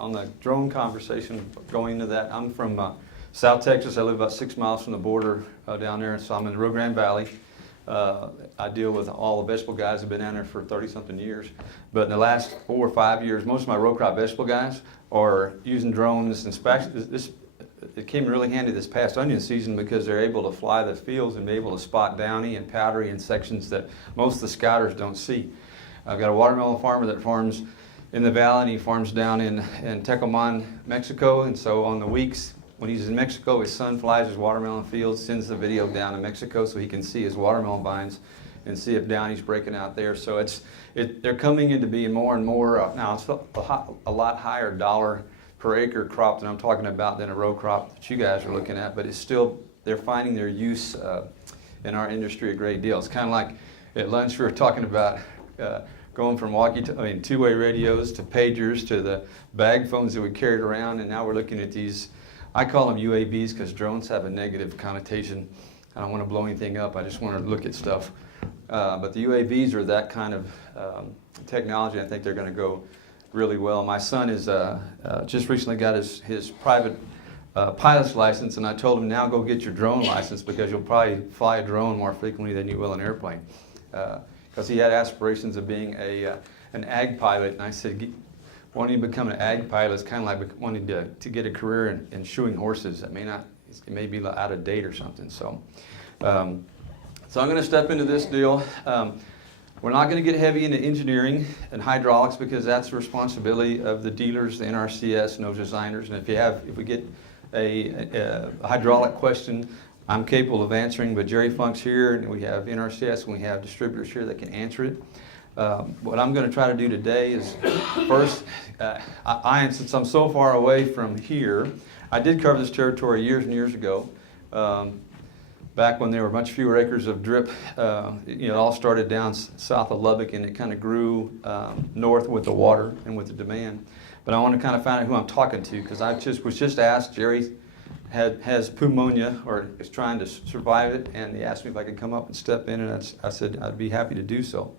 On the drone conversation, going into that, I'm from South Texas. I live about 6 miles from the border down there, so I'm in the Rio Grande Valley. I deal with all the vegetable guys who've been down there for 30-something years. But in the last 4 or 5 years, most of my row crop vegetable guys are using drones. It came really handy this past onion season because they're able to fly the fields and be able to spot downy and powdery in sections that most of the scouters don't see. I've got a watermelon farmer that farms in the valley, and he farms down in Tecomán, Mexico. And so on the weeks when he's in Mexico, his son flies his watermelon fields, sends the video down to Mexico so he can see his watermelon vines and see if downy's breaking out there. So they're coming into being more and more, now it's a lot higher dollar per acre crop that I'm talking about than a row crop that you guys are looking at, but it's still, they're finding their use in our industry a great deal. It's kind of like at lunch we were talking about going from two-way radios to pagers to the bag phones that we carried around, and now we're looking at these, I call them UAVs because drones have a negative connotation. I don't want to blow anything up, I just want to look at stuff. But the UAVs are that kind of technology. I think they're going to go really well. My son is just recently got his private pilot's license, and I told him, now go get your drone license because you'll probably fly a drone more frequently than you will an airplane. Because he had aspirations of being an ag pilot, and I said, wanting to become an ag pilot is kind of like wanting to get a career in shoeing horses. It may be out of date or something. So, I'm going to step into this deal. We're not going to get heavy into engineering and hydraulics because that's the responsibility of the dealers, the NRCS, and those designers. And if we get a hydraulic question, I'm capable of answering, but Jerry Funk's here, and we have NRCS, and we have distributors here that can answer it. What I'm going to try to do today is, first, since I'm so far away from here, I did cover this territory years and years ago, back when there were much fewer acres of drip. It all started down south of Lubbock, and it kind of grew north with the water and with the demand. But I want to kind of find out who I'm talking to, because I was just asked, Jerry has pneumonia or is trying to survive it, and he asked me if I could come up and step in, and I said I'd be happy to do so.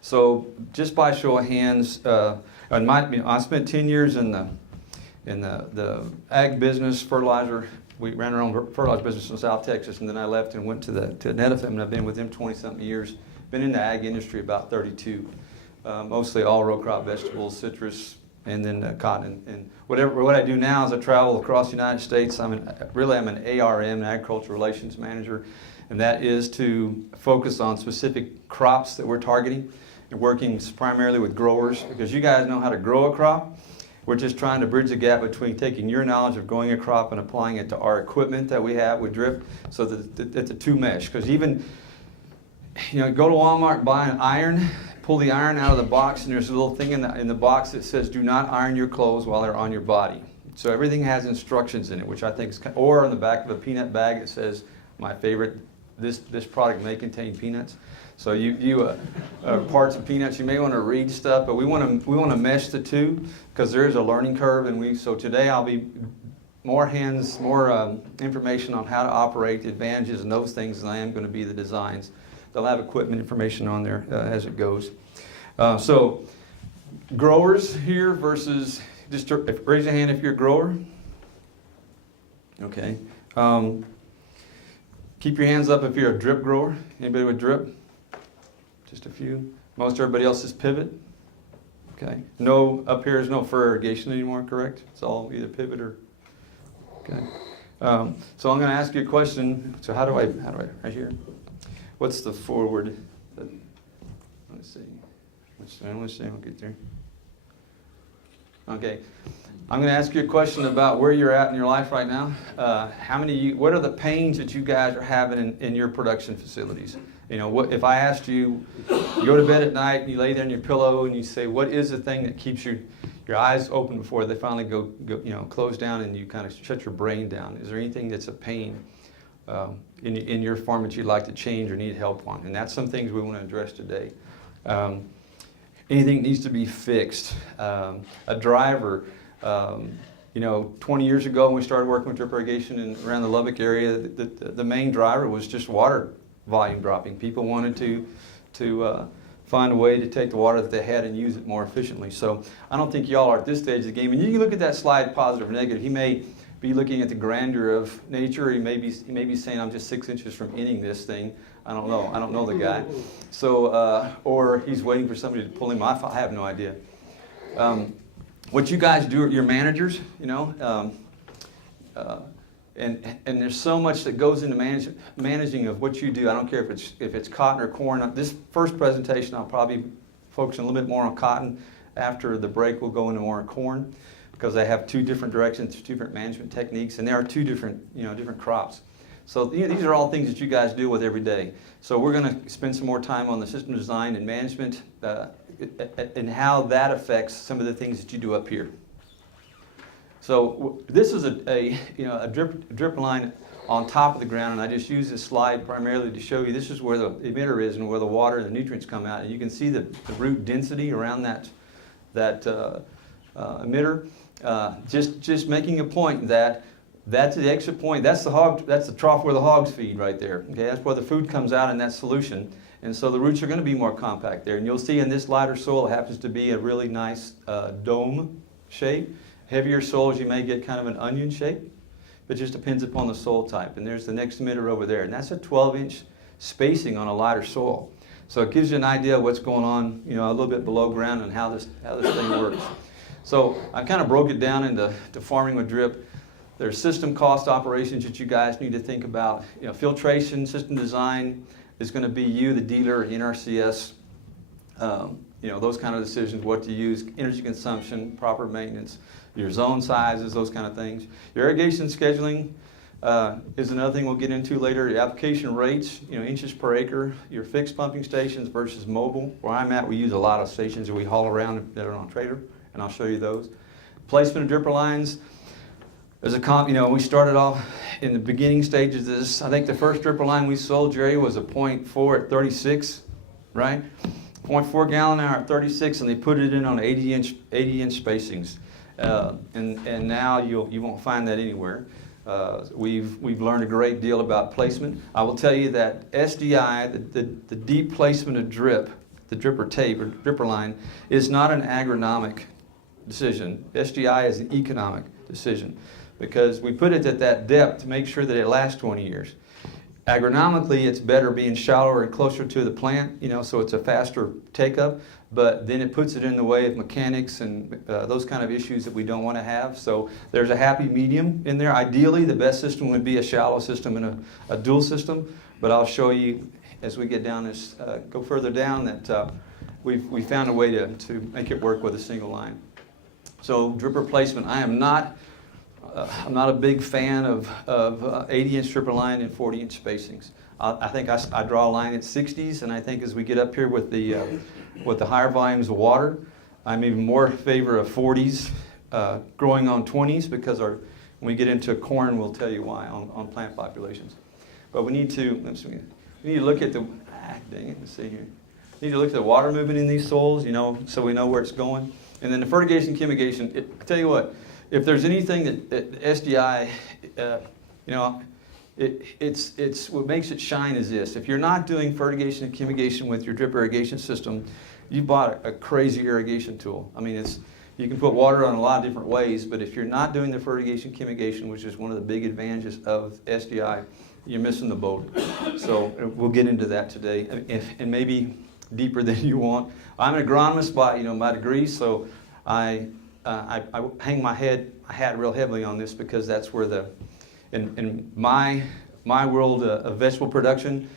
So just by show of hands, I spent 10 years in the ag business, fertilizer. We ran our own fertilizer business in South Texas, and then I left and went to Netafim, and I've been with them 20-something years. Been in the ag industry about 32, mostly all row crop vegetables, citrus, and then cotton. And what I do now is I travel across the United States. I'm an ARM, an agricultural relations manager, and that is to focus on specific crops that we're targeting and working primarily with growers, because you guys know how to grow a crop. We're just trying to bridge the gap between taking your knowledge of growing a crop and applying it to our equipment that we have with drip, so that the two mesh. Because even, go to Walmart, buy an iron, pull the iron out of the box, and there's a little thing in the box that says, do not iron your clothes while they're on your body. So everything has instructions in it, which I think is, or on the back of a peanut bag it says, my favorite, this product may contain peanuts. So parts of peanuts, you may want to read stuff, but we want to mesh the two, because there is a learning curve, and so today I'll be more information on how to operate, the advantages and those things, than I am going to be the designs. They'll have equipment information on there as it goes. So growers here versus, just raise your hand if you're a grower. Okay. Keep your hands up if you're a drip grower. Anybody with drip? Just a few. Most everybody else is pivot. Okay. No, up here is no for irrigation anymore, correct? It's all either pivot or, okay. So I'm going to ask you a question. So how do I, right here? What's the forward? Let's see. I'll get there. Okay. I'm going to ask you a question about where you're at in your life right now. What are the pains that you guys are having in your production facilities? If I asked you, you go to bed at night and you lay there on your pillow and you say, what is the thing that keeps your eyes open before they finally go close down and you kind of shut your brain down? Is there anything that's a pain in your farm that you'd like to change or need help on? And that's some things we want to address today. Anything that needs to be fixed. A driver, 20 years ago when we started working with drip irrigation around the Lubbock area, the main driver was just water volume dropping. People wanted to find a way to take the water that they had and use it more efficiently. So I don't think y'all are at this stage of the game. And you can look at that slide, positive or negative. He may be looking at the grandeur of nature. He may be saying, I'm just 6 inches from ending this thing. I don't know. I don't know the guy. So, or he's waiting for somebody to pull him off. I have no idea. What you guys do, your managers, you know, and there's so much that goes into managing of what you do. I don't care if it's cotton or corn. This first presentation, I'll probably focus a little bit more on cotton. After the break, we'll go into more on corn, because they have two different directions, two different management techniques, and there are two different, you know, different crops. So these are all things that you guys deal with every day. So we're going to spend some more time on the system design and management and how that affects some of the things that you do up here. So this is a drip line on top of the ground, and I just use this slide primarily to show you this is where the emitter is and where the water and the nutrients come out. And you can see the root density around that emitter. Just making a point that that's the exit point. That's the trough where the hogs feed right there. Okay, that's where the food comes out in that solution. And so the roots are going to be more compact there. And you'll see in this lighter soil, it happens to be a really nice dome shape. Heavier soils, you may get kind of an onion shape, but it just depends upon the soil type. And there's the next emitter over there. And that's a 12-inch spacing on a lighter soil. So it gives you an idea of what's going on, you know, a little bit below ground and how this thing works. So I kind of broke it down into farming with drip. There's system cost operations that you guys need to think about. You know, filtration, system design is going to be you, the dealer, NRCS, you know, those kind of decisions, what to use, energy consumption, proper maintenance, your zone sizes, those kind of things. Your irrigation scheduling is another thing we'll get into later. Your application rates, you know, inches per acre, your fixed pumping stations versus mobile. Where I'm at, we use a lot of stations that we haul around that are on trailer, and I'll show you those. Placement of dripper lines. There's you know, we started off in the beginning stages of this. I think the first dripper line we sold, Jerry, was a 0.4 at 36, right? 0.4 gallon hour at 36, and they put it in on 80-inch spacings. And now you won't find that anywhere. We've learned a great deal about placement. I will tell you that SDI, the deep placement of drip, the dripper tape or dripper line, is not an agronomic decision. SDI is an economic decision, because we put it at that depth to make sure that it lasts 20 years. Agronomically, it's better being shallower and closer to the plant, you know, so it's a faster take-up, but then it puts it in the way of mechanics and those kind of issues that we don't want to have. So there's a happy medium in there. Ideally, the best system would be a shallow system and a dual system, but I'll show you as we get down this, go further down, that we found a way to make it work with a single line. So dripper placement, I'm not a big fan of 80-inch dripper line and 40-inch spacings. I think I draw a line at 60s, and I think as we get up here with the higher volumes of water, I'm even more in favor of 40s growing on 20s, because when we get into corn, we'll tell you why on plant populations. But we need to look at the, dang it, let's see here. We need to look at the water movement in these soils, you know, so we know where it's going. And then the fertigation, chemigation, I tell you what, if there's anything that SDI, you know, it's what makes it shine is this. If you're not doing fertigation and chemigation with your drip irrigation system, you bought a crazy irrigation tool. I mean, you can put water on a lot of different ways, but if you're not doing the fertigation chemigation, which is one of the big advantages of SDI, you're missing the boat. So we'll get into that today, and maybe deeper than you want. I'm an agronomist by degree, so I hang my hat real heavily on this, because that's where in my world of vegetable production,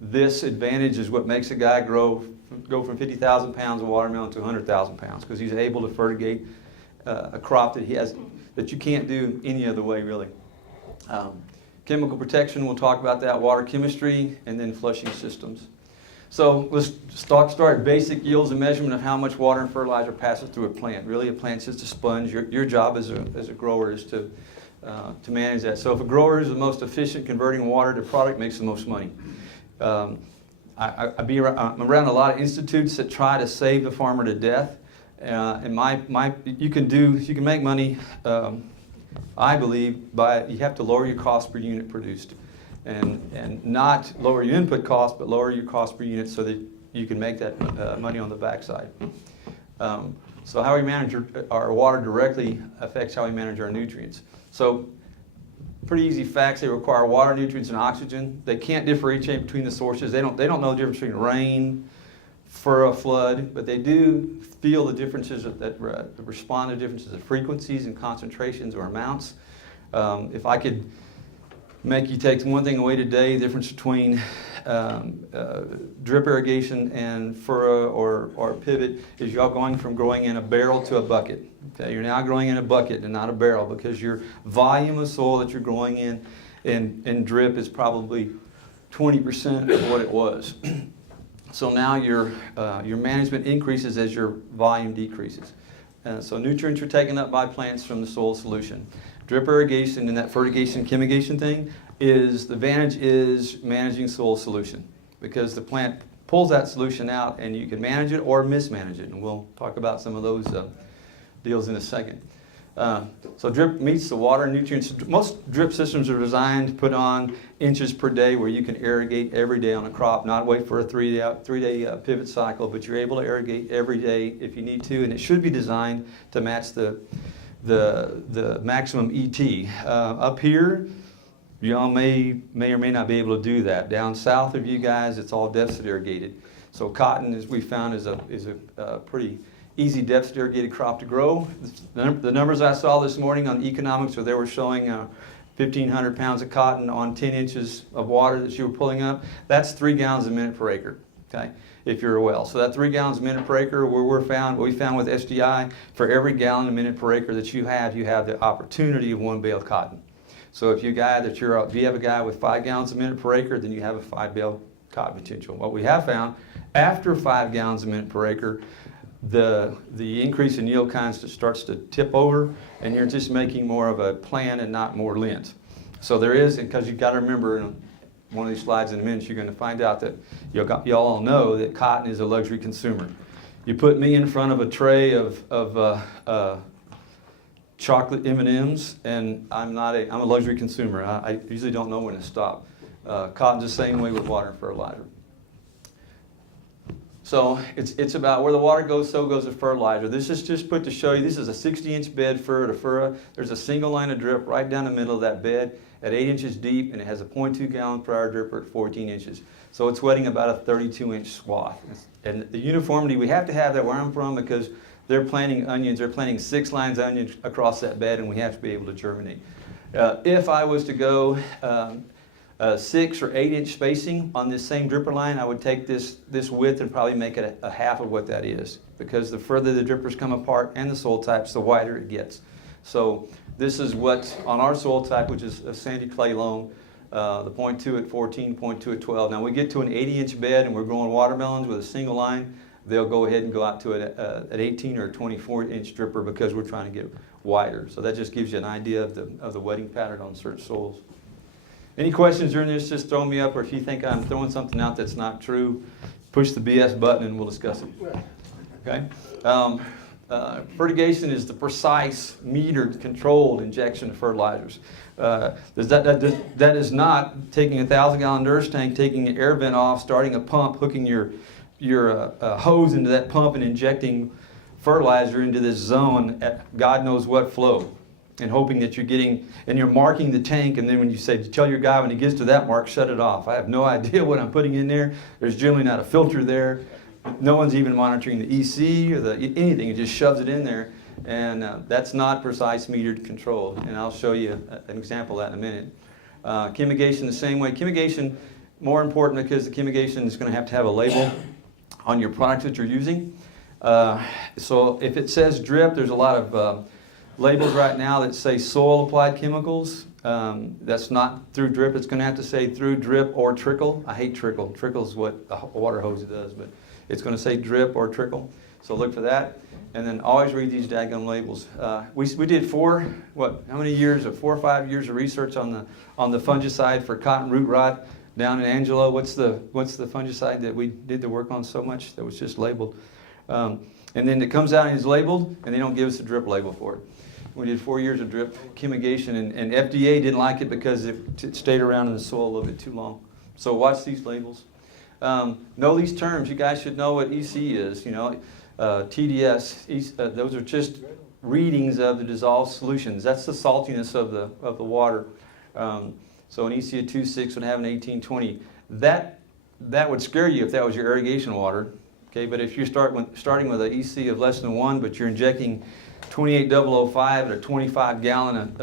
this advantage is what makes a guy go from 50,000 pounds of watermelon to 100,000 pounds, because he's able to fertigate a crop that you can't do any other way, really. Chemical protection, we'll talk about that, water chemistry, and then flushing systems. So let's start basic yields and measurement of how much water and fertilizer passes through a plant. Really, a plant's just a sponge. Your job as a grower is to manage that. So if a grower is the most efficient converting water to product, makes the most money. I'm around a lot of institutes that try to save the farmer to death. And you can make money, I believe, you have to lower your cost per unit produced. And not lower your input cost, but lower your cost per unit, so that you can make that money on the backside. So how we manage our water directly affects how we manage our nutrients. So pretty easy facts. They require water, nutrients, and oxygen. They can't differentiate between the sources. They don't know the difference between rain, for a flood, but they do feel the differences that respond to differences of frequencies and concentrations or amounts. If I could make you take one thing away today, the difference between drip irrigation and furrow or pivot is y'all going from growing in a barrel to a bucket. Okay, you're now growing in a bucket and not a barrel because your volume of soil that you're growing in drip is probably 20% of what it was. So now your management increases as your volume decreases. So nutrients are taken up by plants from the soil solution. Drip irrigation and that fertigation chemigation thing is, the advantage is managing soil solution because the plant pulls that solution out and you can manage it or mismanage it. And we'll talk about some of those deals in a second. So drip meets the water and nutrients. Most drip systems are designed to put on inches per day where you can irrigate every day on a crop, not wait for a three-day pivot cycle, but you're able to irrigate every day if you need to, and it should be designed to match the maximum ET. Up here, y'all may or may not be able to do that. Down south of you guys, it's all deficit irrigated. So cotton, as we found, is a pretty easy deficit irrigated crop to grow. The numbers I saw this morning on economics where they were showing 1,500 pounds of cotton on 10 inches of water that you were pulling up, that's 3 gallons a minute per acre, okay, if you're a well. So that 3 gallons a minute per acre, what we found with SDI, for every gallon a minute per acre that you have the opportunity of 1 bale of cotton. So if you have a guy with 5 gallons a minute per acre, then you have a 5 bale cotton potential. What we have found, after 5 gallons a minute per acre, the increase in yield kind of starts to tip over, and you're just making more of a plan and not more lint. So there is, because you've got to remember, in one of these slides in a minute, you're going to find out that y'all all know that cotton is a luxury consumer. You put me in front of a tray of chocolate M&Ms, and I'm a luxury consumer. I usually don't know when to stop. Cotton's the same way with water and fertilizer. So it's about where the water goes, so goes the fertilizer. This is just put to show you, this is a 60-inch bed furrow to furrow. There's a single line of drip right down the middle of that bed at 8 inches deep, and it has a 0.2 gallon per hour dripper at 14 inches. So it's wetting about a 32-inch swath. And the uniformity, we have to have that where I'm from because they're planting onions. They're planting 6 lines of onions across that bed, and we have to be able to germinate. If I was to go 6 or 8 inch spacing on this same dripper line, I would take this width and probably make it a half of what that is, because the further the drippers come apart and the soil types, the wider it gets. So this is what, on our soil type, which is a sandy clay loam, the 0.2 at 14, 0.2 at 12. Now we get to an 80-inch bed and we're growing watermelons with a single line, they'll go ahead and go out to an 18 or 24-inch dripper because we're trying to get wider. So that just gives you an idea of the wetting pattern on certain soils. Any questions during this, just throw me up, or if you think I'm throwing something out that's not true, push the BS button and we'll discuss it. Okay? Fertigation is the precise, metered, controlled injection of fertilizers. That is not taking a 1,000-gallon nurse tank, taking an air vent off, starting a pump, hooking your hose into that pump and injecting fertilizer into this zone at God knows what flow, and hoping that you're getting, and you're marking the tank, and then when you say, tell your guy when he gets to that mark, shut it off. I have no idea what I'm putting in there. There's generally not a filter there. No one's even monitoring the EC or anything. It just shoves it in there, and that's not precise metered control. And I'll show you an example of that in a minute. Chemigation the same way. Chemigation, more important because the chemigation is going to have a label on your product that you're using. So if it says drip, there's a lot of labels right now that say soil applied chemicals. That's not through drip. It's going to have to say through drip or trickle. I hate trickle. Trickle is what a water hose does, but it's going to say drip or trickle. So look for that. And then always read these daggum labels. We did 4 or 5 years of research on the fungicide for cotton root rot down in Angelo. What's the fungicide that we did the work on so much that was just labeled? And then it comes out and it's labeled, and they don't give us a drip label for it. We did 4 years of drip chemigation, and FDA didn't like it because it stayed around in the soil a little bit too long. So watch these labels. Know these terms. You guys should know what EC is, you know, TDS. Those are just readings of the dissolved solutions. That's the saltiness of the water. So an EC of 2.6 would have an 1820. That would scare you if that was your irrigation water. Okay, but if you're starting with an EC of less than 1, but you're injecting 28005 at a 25 gallon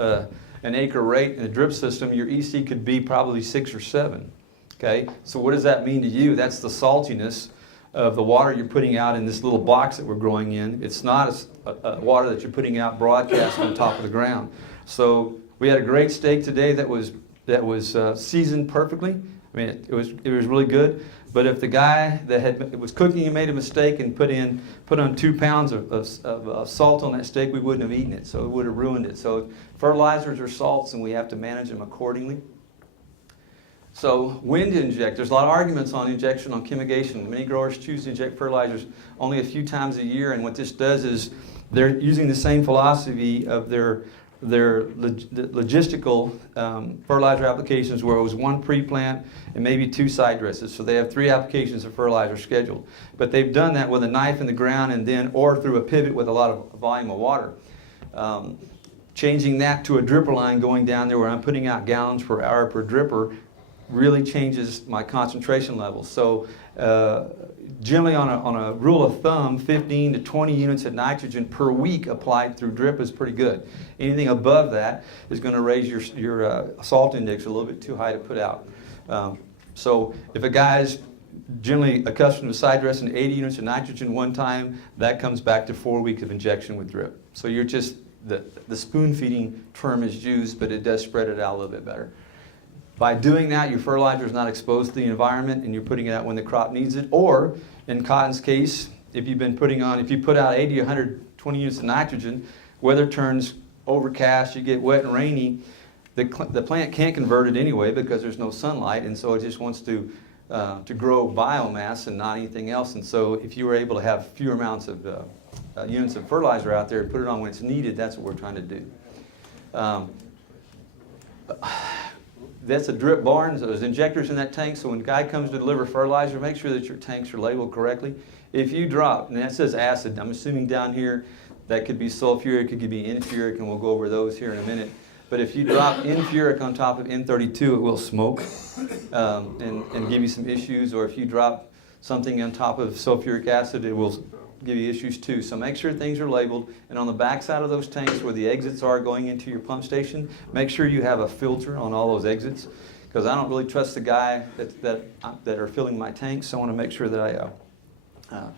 an acre rate in a drip system, your EC could be probably 6 or 7. Okay, so what does that mean to you? That's the saltiness of the water you're putting out in this little box that we're growing in. It's not a water that you're putting out broadcast on top of the ground. So we had a great steak today that was seasoned perfectly. I mean, it was really good. But if the guy that was cooking and made a mistake and put on 2 pounds of salt on that steak, we wouldn't have eaten it. So it would have ruined it. So fertilizers are salts, and we have to manage them accordingly. So when to inject? There's a lot of arguments on injection, on chemigation. Many growers choose to inject fertilizers only a few times a year, and what this does is they're using the same philosophy of their logistical fertilizer applications, where it was 1 pre-plant and maybe 2 side dresses. So they have 3 applications of fertilizer scheduled. But they've done that with a knife in the ground and then, or through a pivot with a lot of volume of water. Changing that to a dripper line going down there where I'm putting out gallons per hour per dripper really changes my concentration levels. So generally on a rule of thumb, 15 to 20 units of nitrogen per week applied through drip is pretty good. Anything above that is going to raise your salt index a little bit too high to put out. So if a guy's generally accustomed to side dressing 80 units of nitrogen one time, that comes back to 4 weeks of injection with drip. So you're just, the spoon feeding term is used, but it does spread it out a little bit better. By doing that, your fertilizer is not exposed to the environment, and you're putting it out when the crop needs it. Or, in cotton's case, if you put out 80 or 120 units of nitrogen, weather turns overcast, you get wet and rainy, the plant can't convert it anyway because there's no sunlight, and so it just wants to grow biomass and not anything else. And so if you were able to have fewer amounts of units of fertilizer out there, put it on when it's needed, that's what we're trying to do. That's a drip barn, so there's injectors in that tank, so when a guy comes to deliver fertilizer, make sure that your tanks are labeled correctly. If you drop, and that says acid, I'm assuming down here that could be sulfuric, it could be infuric, and we'll go over those here in a minute. But if you drop infuric on top of N32, it will smoke and give you some issues, or if you drop something on top of sulfuric acid, it will give you issues too. So make sure things are labeled, and on the back side of those tanks where the exits are going into your pump station, make sure you have a filter on all those exits, because I don't really trust the guy that are filling my tanks. So I want to make sure that I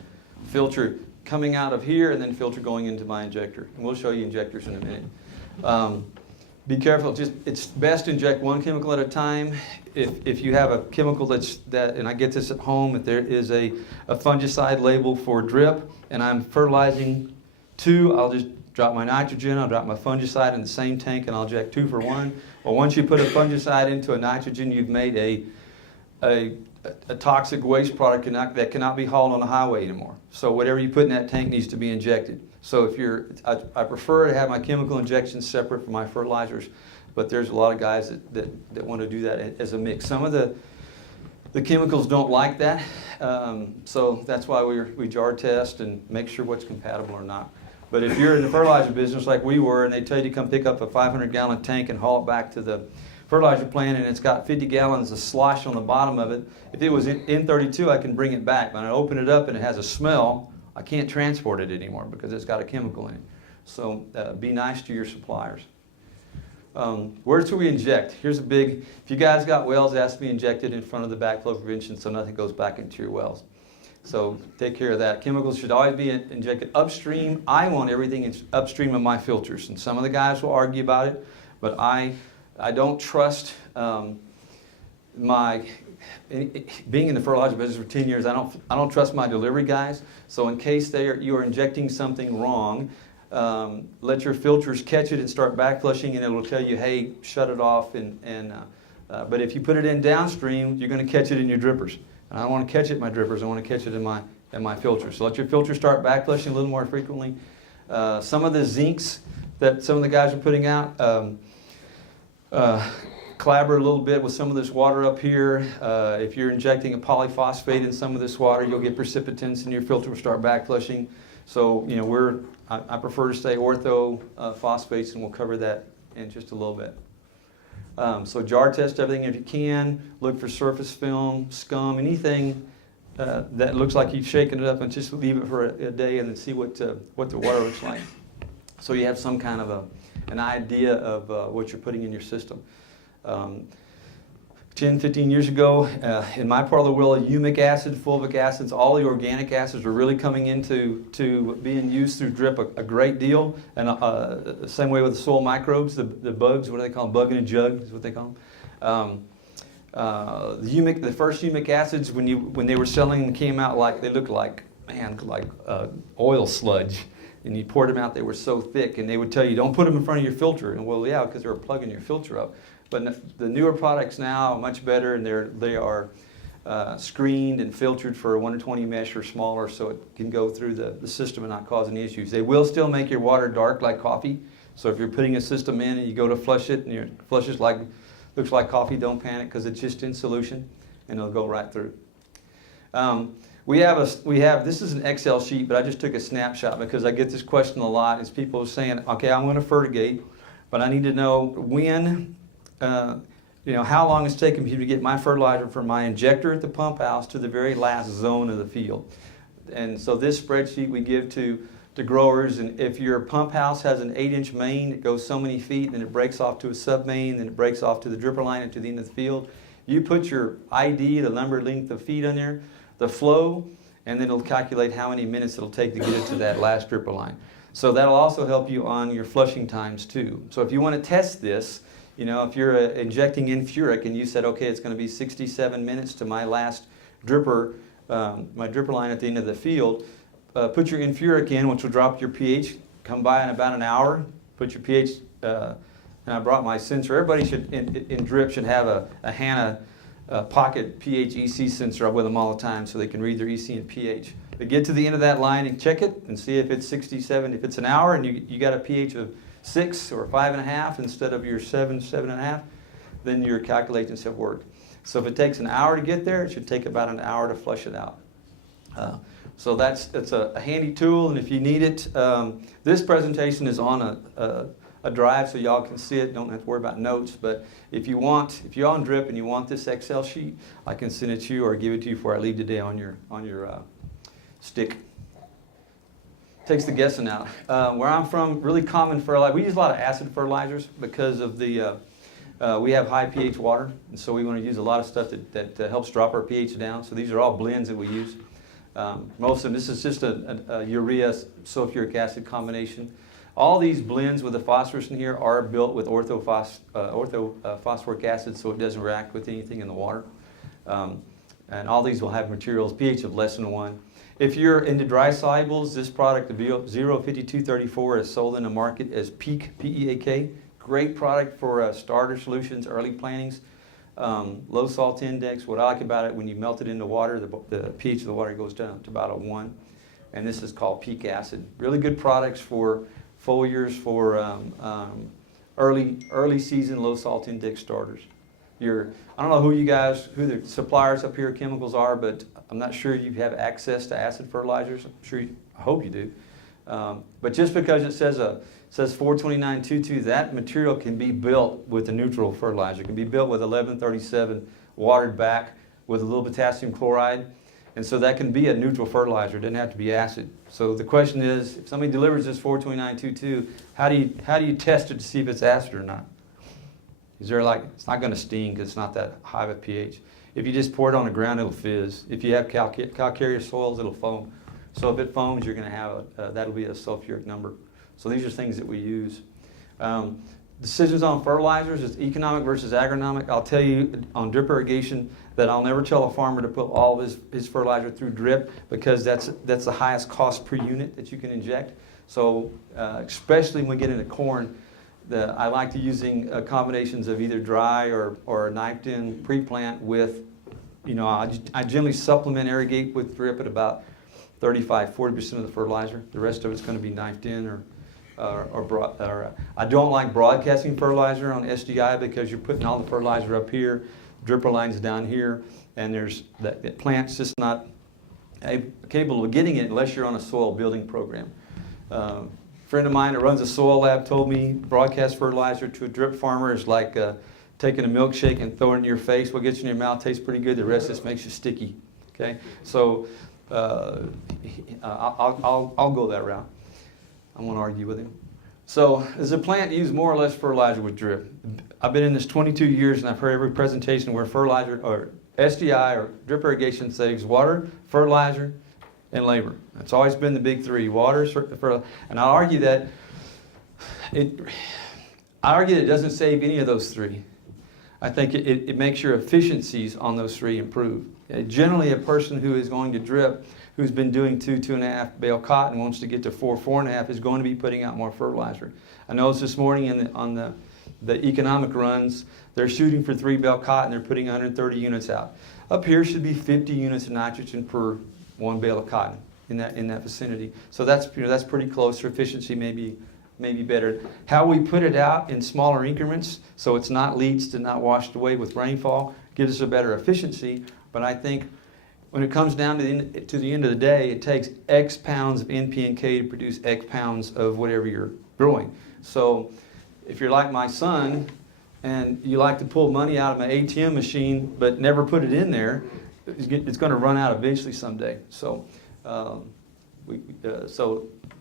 filter coming out of here and then filter going into my injector. And we'll show you injectors in a minute. Be careful, it's best to inject 1 chemical at a time. If you have a chemical and I get this at home, if there is a fungicide label for drip and I'm fertilizing 2, I'll just drop my nitrogen, I'll drop my fungicide in the same tank, and I'll inject 2 for 1. Or once you put a fungicide into a nitrogen, you've made a toxic waste product that cannot be hauled on the highway anymore. So whatever you put in that tank needs to be injected. So I prefer to have my chemical injections separate from my fertilizers, but there's a lot of guys that want to do that as a mix. Some of the chemicals don't like that, so that's why we jar test and make sure what's compatible or not. But if you're in the fertilizer business like we were, and they tell you to come pick up a 500-gallon tank and haul it back to the fertilizer plant, and it's got 50 gallons of slosh on the bottom of it, if it was N32, I can bring it back. When I open it up and it has a smell, I can't transport it anymore because it's got a chemical in it. So be nice to your suppliers. Where should we inject? Here's a big, if you guys got wells, it has to be injected in front of the backflow prevention so nothing goes back into your wells. So take care of that. Chemicals should always be injected upstream. I want everything upstream of my filters, and some of the guys will argue about it, but I don't trust being in the fertilizer business for 10 years, I don't trust my delivery guys. So in case you are injecting something wrong, let your filters catch it and start back flushing, and it will tell you, hey, shut it off. But if you put it in downstream, you're going to catch it in your drippers. And I don't want to catch it in my drippers. I want to catch it in my filters. So let your filters start back flushing a little more frequently. Some of the zincs that some of the guys are putting out, collaborate a little bit with some of this water up here. If you're injecting a polyphosphate in some of this water, you'll get precipitants and your filter will start back flushing. So, you know, I prefer to stay ortho phosphates, and we'll cover that in just a little bit. So jar test everything if you can. Look for surface film, scum, anything that looks like you've shaken it up, and just leave it for a day and then see what the water looks like. So you have some kind of an idea of what you're putting in your system. 10, 15 years ago, in my part of the world, humic acid, fulvic acids, all the organic acids were really coming into being used through drip a great deal. And same way with the soil microbes, the bugs, what do they call them? Bug in a jug is what they call them. The first humic acids, when they were selling them, came out like, they looked like, man, like oil sludge. And you poured them out, they were so thick, and they would tell you, don't put them in front of your filter. And well, yeah, because they were plugging your filter up. But the newer products now are much better, and they are screened and filtered for 120 mesh or smaller, so it can go through the system and not cause any issues. They will still make your water dark like coffee. So if you're putting a system in and you go to flush it and your flush is looks like coffee, don't panic, because it's just in solution and it'll go right through. This is an Excel sheet, but I just took a snapshot because I get this question a lot. Is people saying, okay, I'm going to fertigate, but I need to know when, how long it's taken me to get my fertilizer from my injector at the pump house to the very last zone of the field. And so this spreadsheet we give to growers, and if your pump house has an 8-inch main, it goes so many feet, then it breaks off to a sub main, then it breaks off to the dripper line and to the end of the field. You put your ID, the number length of feet on there, the flow, and then it'll calculate how many minutes it'll take to get it to that last dripper line. So that'll also help you on your flushing times too. So if you want to test this, if you're injecting infuric and you said, okay, it's going to be 67 minutes to my last dripper, my dripper line at the end of the field, put your infuric in, which will drop your pH. Come by in about an hour, put your pH, and I brought my sensor. Everybody should, in drip, should have a HANA pocket pH EC sensor with them all the time so they can read their EC and pH. But get to the end of that line and check it and see if it's 67. If it's an hour and you got a pH of 6 or 5.5 instead of your 7, 7.5, then your calculations have worked. So if it takes an hour to get there, it should take about an hour to flush it out. So it's a handy tool, and if you need it, this presentation is on a drive so y'all can see it. Don't have to worry about notes, but if you're on drip and you want this Excel sheet, I can send it to you or give it to you before I leave today on your stick. Takes the guessing out. Where I'm from, really common fertilizer. We use a lot of acid fertilizers because of we have high pH water, and so we want to use a lot of stuff that helps drop our pH down. So these are all blends that we use. Most of them, this is just a urea sulfuric acid combination. All these blends with the phosphorus in here are built with orthophosphoric acid, so it doesn't react with anything in the water. And all these will have materials pH of less than 1. If you're into dry solubles, this product, the 05234, is sold in the market as PEAK, P-E-A-K. Great product for starter solutions, early plantings, low salt index. What I like about it, when you melt it into water, the pH of the water goes down to about a 1. And this is called PEAK acid. Really good products for foliars, for early season low salt index starters. I don't know who the suppliers up here chemicals are, but I'm not sure you have access to acid fertilizers. I hope you do. But just because it says 42922, that material can be built with a neutral fertilizer. It can be built with 1137 watered back with a little potassium chloride. And so that can be a neutral fertilizer. It doesn't have to be acid. So the question is, if somebody delivers this 42922, how do you test it to see if it's acid or not? It's not going to sting because it's not that high of a pH. If you just pour it on the ground, it'll fizz. If you have calcareous soils, it'll foam. So if it foams, you're going to have that'll be a sulfuric number. So these are things that we use. Decisions on fertilizers is economic versus agronomic. I'll tell you on drip irrigation that I'll never tell a farmer to put all of his fertilizer through drip because that's the highest cost per unit that you can inject. So especially when we get into corn, I like to using combinations of either dry or knifed in pre-plant with, I generally supplement irrigate with drip at about 35–40% of the fertilizer. The rest of it's going to be knifed in or I don't like broadcasting fertilizer on SDI because you're putting all the fertilizer up here, dripper lines down here, and there's that plant's just not capable of getting it unless you're on a soil building program. A friend of mine that runs a soil lab told me broadcast fertilizer to a drip farmer is like taking a milkshake and throwing it in your face. What gets you in your mouth tastes pretty good. The rest just makes you sticky. Okay, so I'll go that route. I won't argue with him. So does the plant use more or less fertilizer with drip? I've been in this 22 years and I've heard every presentation where fertilizer or SDI or drip irrigation saves water, fertilizer, and labor. It's always been the big three: water, fertilizer. And I argue that it doesn't save any of those three. I think it makes your efficiencies on those three improve. Generally, a person who is going to drip, who's been doing 2.5 bale cotton, wants to get to 4.5, is going to be putting out more fertilizer. I noticed this morning on the economic runs, they're shooting for 3 bale cotton, they're putting 130 units out. Up here should be 50 units of nitrogen per 1 bale of cotton in that vicinity. So that's pretty close. Their efficiency may be better. How we put it out in smaller increments so it's not leached and not washed away with rainfall gives us a better efficiency. But I think when it comes down to the end of the day, it takes X pounds of NP and K to produce X pounds of whatever you're growing. So if you're like my son and you like to pull money out of an ATM machine but never put it in there, it's going to run out eventually someday. So, so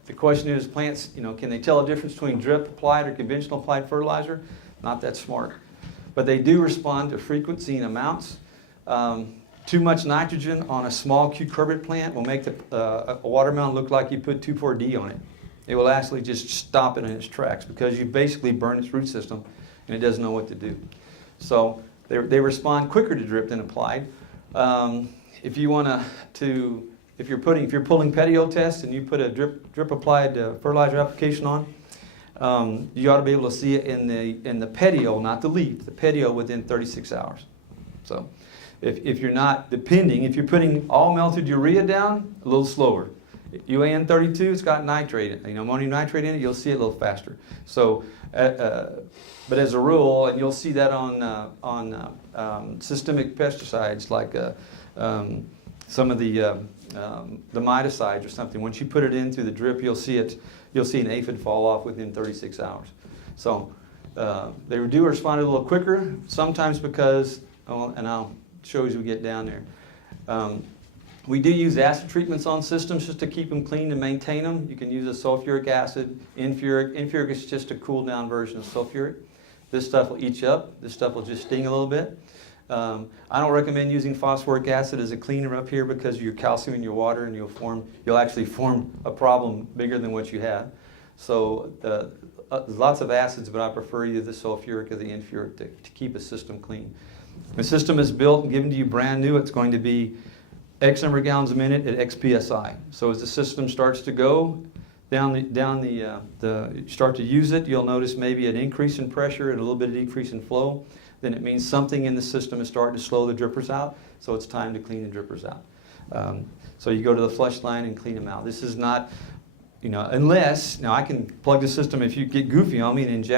the question is, plants, can they tell a difference between drip applied or conventional applied fertilizer? Not that smart. But they do respond to frequency and amounts. Too much nitrogen on a small cucurbit plant will make a watermelon look like you put 2,4-D on it. It will actually just stop it in its tracks because you basically burn its root system and it doesn't know what to do. So they respond quicker to drip than applied. If you're pulling petio tests and you put a drip applied fertilizer application on, you ought to be able to see it in the petio, not the leaf, the petio within 36 hours. So if you're not depending, if you're putting all melted urea down, a little slower. UAN 32, it's got nitrate, ammonium nitrate in it, you'll see it a little faster. So, but as a rule, and you'll see that on systemic pesticides like some of the miticides or something. Once you put it in through the drip, you'll see an aphid fall off within 36 hours. So they do respond a little quicker, sometimes because, and I'll show you as we get down there. We do use acid treatments on systems just to keep them clean and maintain them. You can use a sulfuric acid, infuric. Infuric is just a cooled down version of sulfuric. This stuff will eat you up. This stuff will just sting a little bit. I don't recommend using phosphoric acid as a cleaner up here because of your calcium in your water, and you'll actually form a problem bigger than what you had. So there's lots of acids, but I prefer either the sulfuric or the infuric to keep a system clean. The system is built and given to you brand new. It's going to be X number of gallons a minute at X PSI. So as the system starts to go start to use it, you'll notice maybe an increase in pressure and a little bit of decrease in flow. Then it means something in the system is starting to slow the drippers out, so it's time to clean the drippers out. So you go to the flush line and clean them out. This is not, unless, now I can plug the system, if you get goofy on me and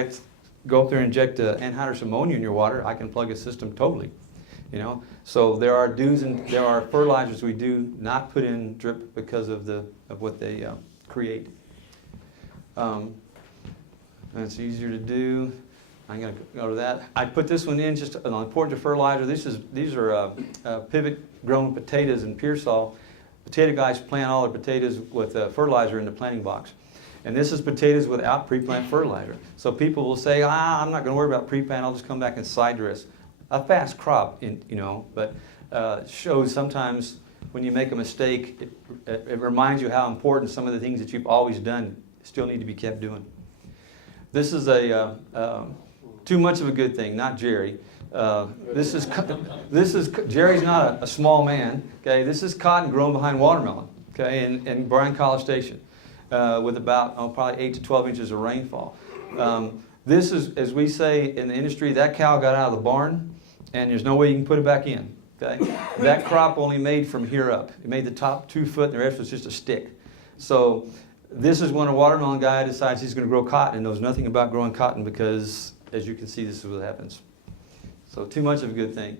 go up there and inject anhydrous ammonia in your water, I can plug a system totally. So there are there are fertilizers we do not put in drip because of what they create. And it's easier to do. I'm going to go to that. I put this one in just on important to fertilizer. These are pivot-grown potatoes in Pearsall. Potato guys plant all their potatoes with fertilizer in the planting box. And this is potatoes without pre-plant fertilizer. So people will say, I'm not going to worry about pre-plant, I'll just come back and side dress. A fast crop, but shows sometimes when you make a mistake, it reminds you how important some of the things that you've always done still need to be kept doing. This is too much of a good thing, not Jerry. Jerry's not a small man. Okay, this is cotton grown behind watermelon. Okay, in Bryan College Station, with about probably 8 to 12 inches of rainfall. This is, as we say in the industry, that cow got out of the barn, and there's no way you can put it back in. Okay, that crop only made from here up. It made the top 2 foot, and the rest was just a stick. So This is when a watermelon guy decides he's going to grow cotton and knows nothing about growing cotton because, as you can see, this is what happens. So too much of a good thing.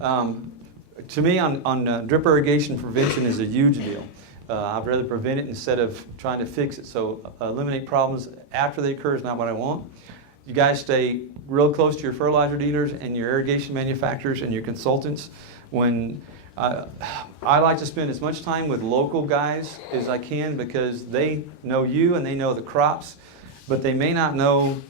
To me, on drip irrigation prevention is a huge deal. I'd rather prevent it instead of trying to fix it. So eliminate problems after they occur is not what I want. You guys stay real close to your fertilizer dealers and your irrigation manufacturers and your consultants. When I like to spend as much time with local guys as I can because they know you and they know the crops, but they may not know,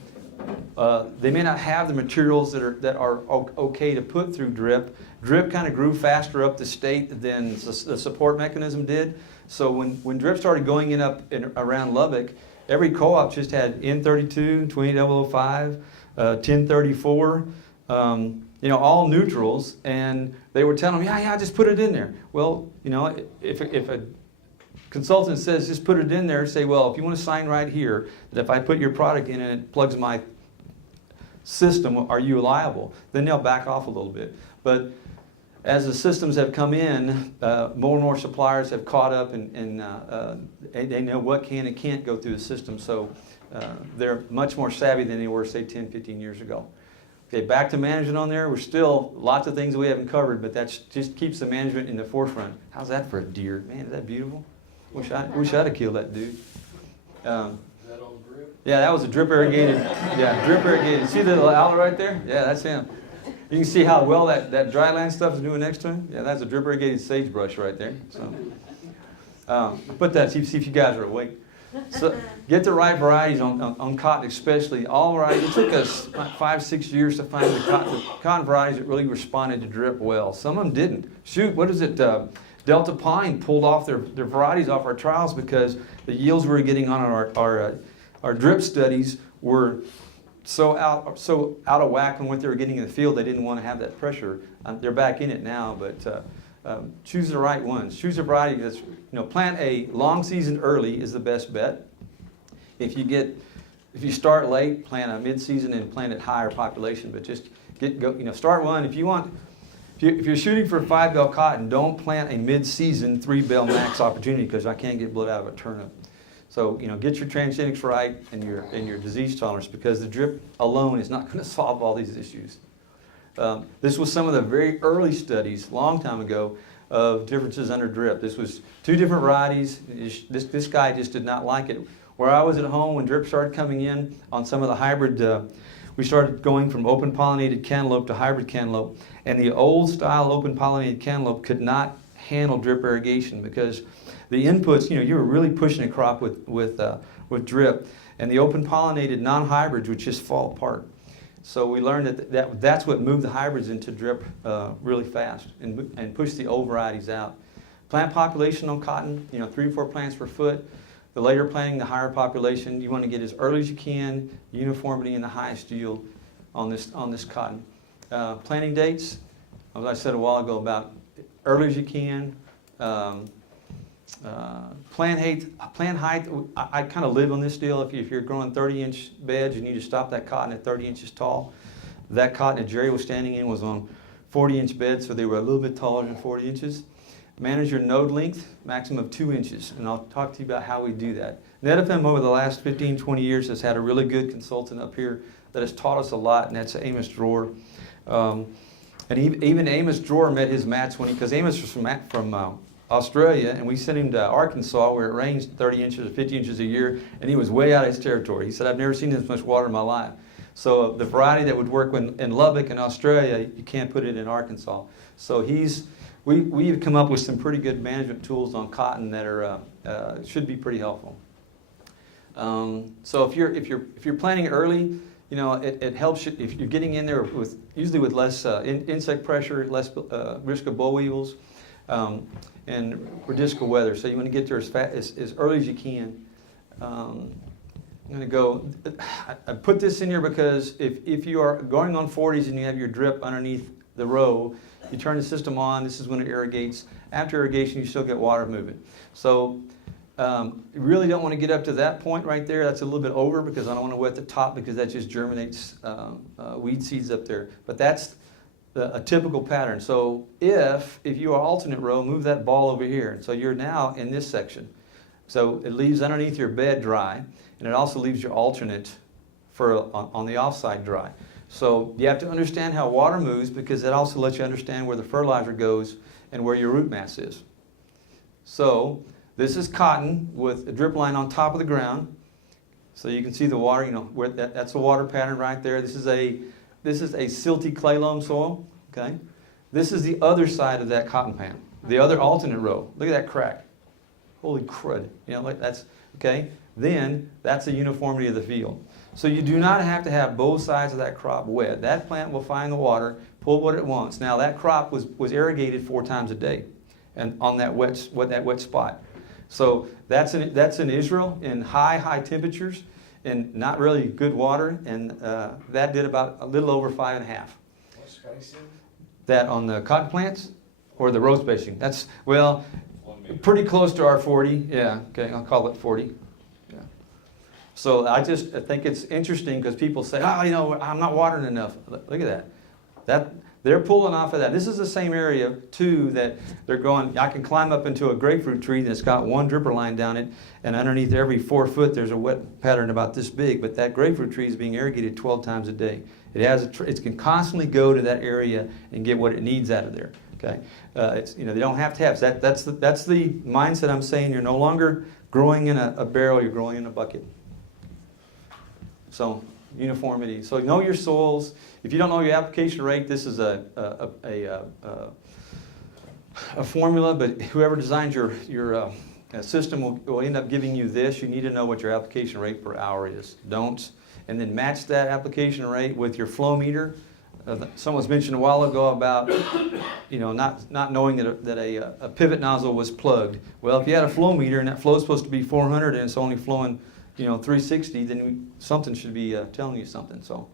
they may not have the materials that are okay to put through drip. Drip kind of grew faster up the state than the support mechanism did. So when drip started going in up around Lubbock, every co-op just had N32, 20005, 1034, all neutrals, and they were telling me, yeah, just put it in there. Well, if a consultant says just put it in there, say, well, if you want to sign right here that if I put your product in and it plugs my system, are you liable? Then they'll back off a little bit. But as the systems have come in, more and more suppliers have caught up and they know what can and can't go through the system. So they're much more savvy than they were, say, 10, 15 years ago. Okay, back to management on there. We're still lots of things we haven't covered, but that just keeps the management in the forefront. How's that for a deer? Man, is that beautiful? Wish I'd have killed that dude. Is that on drip? Yeah, that was a drip irrigated. Yeah, drip irrigated. See the owl right there? Yeah, that's him. You can see how well that dryland stuff is doing next to him. Yeah, that's a drip irrigated sagebrush right there. So, put that. See if you guys are awake. So, get the right varieties on cotton, especially all varieties. It took us 5-6 years to find the cotton varieties that really responded to drip well. Some of them didn't. Shoot, what is it? Delta Pine pulled off their varieties off our trials because the yields we were getting on our drip studies were so out of whack on what they were getting in the field. They didn't want to have that pressure. They're back in it now, but choose the right ones. Choose a variety that's, plant a long season early is the best bet. If you start late, plant a mid-season and plant at higher population, but just start one. If you're shooting for 5-bale cotton, don't plant a mid-season 3-bale max opportunity because I can't get blood out of a turnip. So, get your transgenics right and your disease tolerance because the drip alone is not going to solve all these issues. This was some of the very early studies, long time ago, of differences under drip. This was 2 different varieties. This guy just did not like it. Where I was at home when drip started coming in on some of the hybrid, we started going from open pollinated cantaloupe to hybrid cantaloupe. And the old style open pollinated cantaloupe could not handle drip irrigation because the inputs, you were really pushing a crop with drip. And the open pollinated non-hybrids would just fall apart. So we learned that's what moved the hybrids into drip really fast and pushed the old varieties out. Plant population on cotton, 3 to 4 plants per foot. The later planting, the higher population. You want to get as early as you can, uniformity and the highest yield on this cotton. Planting dates, as I said a while ago, about early as you can. Plant height, I kind of live on this deal. If you're growing 30-inch beds, you need to stop that cotton at 30 inches tall. That cotton that Jerry was standing in was on 40-inch beds, so they were a little bit taller than 40 inches. Manage your node length, maximum of 2 inches, and I'll talk to you about how we do that. NetFM over the last 15, 20 years has had a really good consultant up here that has taught us a lot, and that's Amos Dror. And even Amos Dror met his match because Amos was from Australia, and we sent him to Arkansas where it rains 30 inches or 50 inches a year, and he was way out of his territory. He said, I've never seen this much water in my life. So the variety that would work in Lubbock in Australia, you can't put it in Arkansas. So we've come up with some pretty good management tools on cotton that are should be pretty helpful. So if you're planting early, it helps you, if you're getting in there usually with less insect pressure, less risk of boll weevils. And radical weather. So you want to get there as early as you can. I'm going to go, I put this in here because if you are going on 40s and you have your drip underneath the row, you turn the system on, this is when it irrigates. After irrigation, you still get water movement. So you really don't want to get up to that point right there. That's a little bit over because I don't want to wet the top because that just germinates weed seeds up there. But that's a typical pattern. So if you are alternate row, move that ball over here. So you're now in this section. So it leaves underneath your bed dry, and it also leaves your alternate on the offside dry. So you have to understand how water moves, because that also lets you understand where the fertilizer goes and where your root mass is. So this is cotton with a drip line on top of the ground. So you can see the water, where that's the water pattern right there. This is a silty clay loam soil, okay? This is the other side of that cotton pan, the other alternate row. Look at that crack. Holy crud. Like that's, okay? Then that's the uniformity of the field. So you do not have to have both sides of that crop wet. That plant will find the water, pull what it wants. Now that crop was irrigated 4 times a day, and on that wet spot. So that's in Israel in high temperatures and not really good water, and that did about a little over 5.5. What spacing? That on the cotton plants or the row spacing? That's, well, pretty close to our 40. Yeah, okay, I'll call it 40. Yeah. So I think it's interesting because people say, oh, I'm not watering enough. Look at that. They're pulling off of that. This is the same area, too, that they're going, I can climb up into a grapefruit tree that's got one dripper line down it, and underneath every 4 foot there's a wet pattern about this big, but that grapefruit tree is being irrigated 12 times a day. It can constantly go to that area and get what it needs out of there. Okay, they don't have to have. That's the mindset I'm saying. You're no longer growing in a barrel, you're growing in a bucket. So uniformity. So know your soils. If you don't know your application rate, this is a formula, but whoever designs your system will end up giving you this. You need to know what your application rate per hour is. And then match that application rate with your flow meter. Someone was mentioned a while ago about not knowing that a pivot nozzle was plugged. Well, if you had a flow meter and that flow is supposed to be 400 and it's only flowing 360, then something should be telling you something. So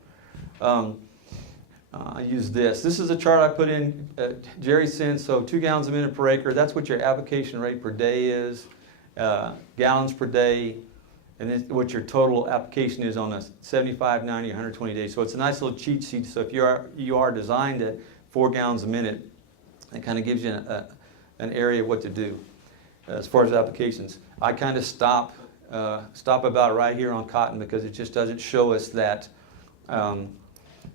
I use this. This is a chart I put in. Jerry sent, so 2 gallons a minute per acre. That's what your application rate per day is, gallons per day, and then what your total application is on a 75, 90, 120 days. So it's a nice little cheat sheet. So if you are designed at 4 gallons a minute, it kind of gives you an area of what to do as far as applications. I kind of stop about right here on cotton because it just doesn't show us that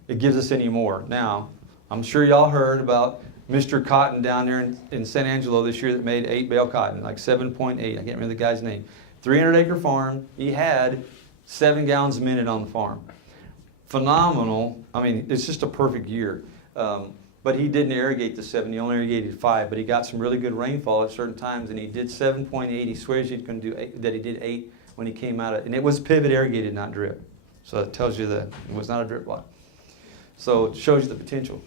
it gives us any more. Now, I'm sure y'all heard about Mr. Cotton down there in San Angelo this year that made 8 bale cotton, like 7.8. I can't remember the guy's name. 300-acre farm. He had 7 gallons a minute on the farm. Phenomenal. I mean, it's just a perfect year. But he didn't irrigate the 7. He only irrigated 5. But he got some really good rainfall at certain times, and he did 7.8. He swears he's going to do 8, that he did 8 when he came out of, and it was pivot irrigated, not drip. So it tells you that it was not a drip block. So it shows you the potential.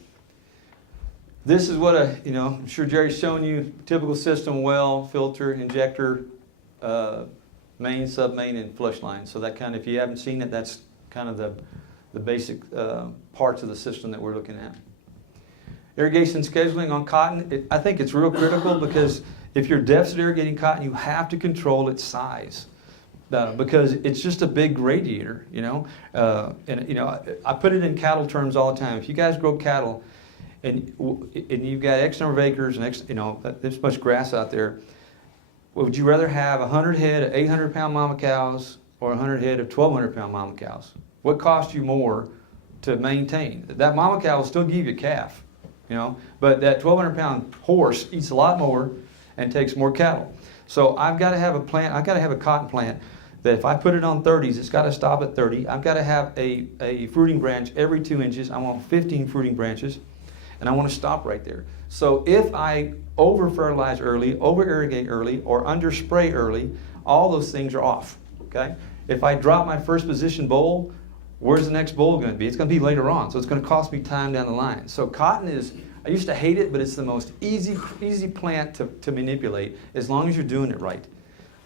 This is what I'm sure Jerry's shown you, typical system: well, filter, injector, main, sub-main, and flush line. So that kind of, if you haven't seen it, that's kind of the basic parts of the system that we're looking at. Irrigation scheduling on cotton, I think it's real critical because if you're deficit irrigating cotton, you have to control its size. Because it's just a big radiator, I put it in cattle terms all the time. If you guys grow cattle and you've got X number of acres and there's much grass out there, would you rather have 100 head of 800-pound mama cows or 100 head of 1,200-pound mama cows? What costs you more to maintain? That mama cow will still give you a calf, but that 1,200-pound horse eats a lot more and takes more cattle. So I've got to have a cotton plant that if I put it on 30s, it's got to stop at 30. I've got to have a fruiting branch every 2 inches. I want 15 fruiting branches, and I want to stop right there. So if I over-fertilize early, over-irrigate early, or under-spray early, all those things are off, okay? If I drop my first position bowl, where's the next bowl going to be? It's going to be later on, so it's going to cost me time down the line. So cotton is, I used to hate it, but it's the most easy plant to manipulate as long as you're doing it right.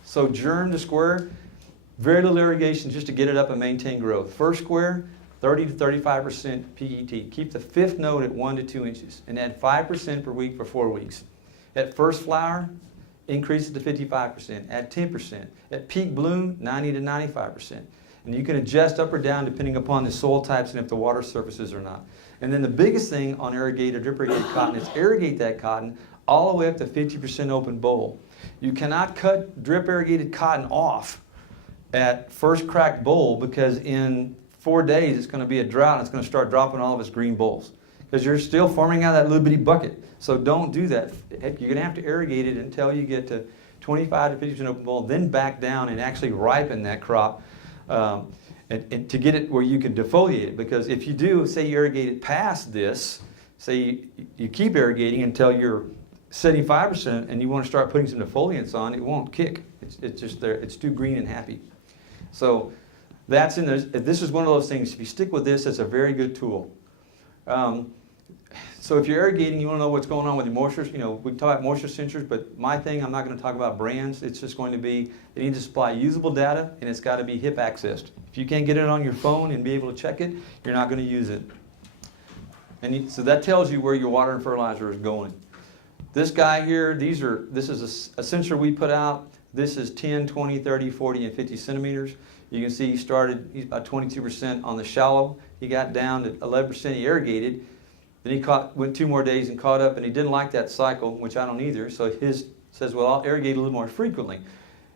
So germ to square, very little irrigation just to get it up and maintain growth. First square, 30 to 35% PET. Keep the 5th node at 1 to 2 inches and add 5% per week for 4 weeks. At first flower, increase it to 55%, add 10%. At peak bloom, 90 to 95%. And you can adjust up or down depending upon the soil types and if the water surfaces or not. And then the biggest thing on irrigated, drip irrigated cotton is irrigate that cotton all the way up to 50% open bowl. You cannot cut drip irrigated cotton off at first cracked boll, because in 4 days it's going to be a drought and it's going to start dropping all of its green bolls, because you're still forming out that little bitty bucket. So don't do that. You're going to have to irrigate it until you get to 25 to 50% open boll, then back down and actually ripen that crop and to get it where you can defoliate it. Because if you do, say you irrigate it past this, say you keep irrigating until you're 75% and you want to start putting some defoliants on, it won't kick. It's just there. It's too green and happy. So that's in there. This is one of those things. If you stick with this, it's a very good tool. So if you're irrigating, you want to know what's going on with your moisture. You know, we talk about moisture sensors, but my thing, I'm not going to talk about brands. It's just going to be, they need to supply usable data, and it's got to be hip accessed. If you can't get it on your phone and be able to check it, you're not going to use it. And so that tells you where your water and fertilizer is going. This guy here, this is a sensor we put out. This is 10, 20, 30, 40, and 50 centimeters. You can see he's about 22% on the shallow. He got down to 11%, he irrigated. Then he went 2 more days and caught up, and he didn't like that cycle, which I don't either. So his says, well, I'll irrigate a little more frequently.